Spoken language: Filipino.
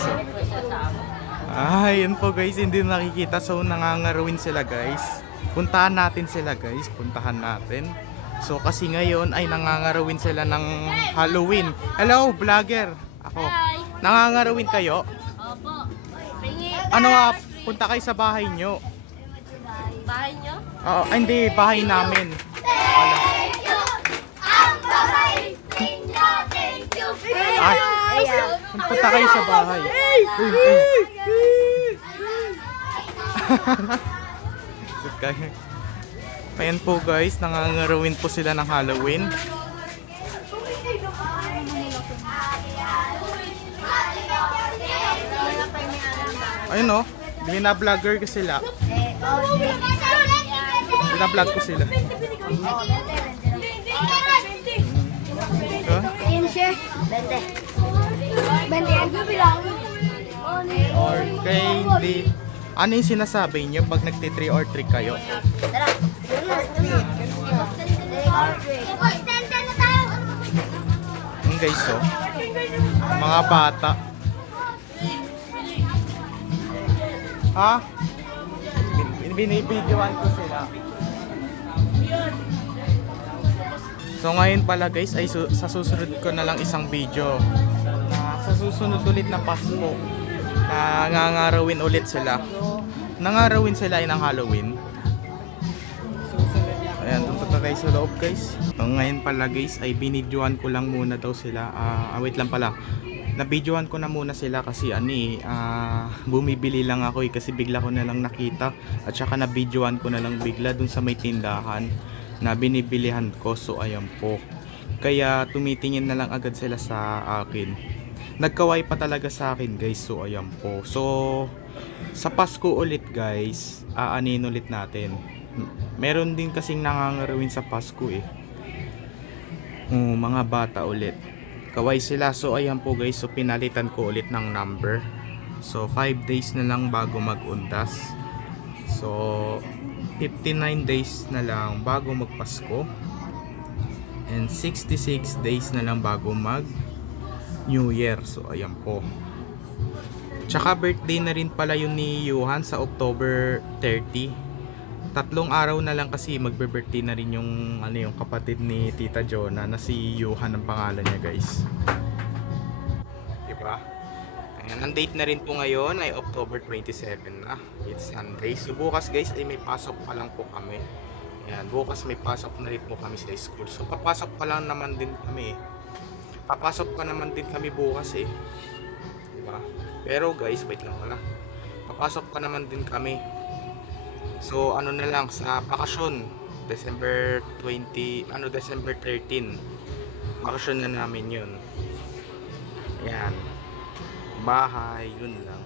So, yun po guys, hindi nakikita. So, nangangarawin sila guys. Puntahan natin sila guys. Puntahan natin. So, kasi ngayon ay nangangarawin sila ng Halloween. Hello, vlogger. Ako. Nangangarawin kayo? Opo. Ano punta kayo sa bahay nyo? Bahay nyo? Oo, hindi, bahay namin. Thank you! Ang bahay ninyo! Thank you! Ay, punta kayo sa bahay. Ayan po guys, nangangarawin po sila ng Halloween. Ayun o, bina-vlogger ko sila. Bina-vlog ko sila. Ayun siya. 20. 20 ang bilang. Or candy. Ano yung sinasabi nyo pag nagti-3 or 3 kayo? Tara. Yung guys oh, mga bata. Ha? Binibidyoan ko sila. So ngayon pala guys ay sa susunod ko na lang isang video na sa susunod ulit na Pasko na nangarawin ulit sila. Nangarawin sila ay ng Halloween. Ayan, tunto tayo sa loob guys. So, ngayon pala guys ay binidyoan ko lang muna daw sila. Wait lang pala. Nabidyoan ko na muna sila kasi bumibili lang ako kasi bigla ko na lang nakita. At saka nabidyoan ko na lang bigla dun sa may tindahan na binibilihan ko. So ayan po. Kaya tumitingin na lang agad sila sa akin. Nagkaway pa talaga sa akin guys. So ayan po. So sa Pasko ulit guys, aanin ulit natin. Meron din kasing nangangarawin sa Pasko eh. Mga bata ulit. Kaway sila. So ayan po guys. So pinalitan ko ulit ng number. So 5 days na lang bago mag-undas. So 59 days na lang bago magpasko. And 66 days na lang bago mag New Year. So ayan po. Tsaka birthday na rin pala yun ni Johan sa October 30. 3 araw na lang kasi magbe-birthday na rin yung yung kapatid ni Tita Jonah na si Johan ang pangalan niya guys. Diba? Ayan, ang date na rin po ngayon ay October 27 na. It's Sunday. So bukas guys ay may pasok pa lang po kami. Ayan, bukas may pasok na rin po kami sa school. So papasok pa lang naman din kami. Papasok pa naman din kami bukas eh. Diba? Pero guys, wait lang wala. Papasok pa naman din kami. So ano na lang sa bakasyon, December 13, bakasyon na namin 'yun. Ayan. Bahay, yun lang.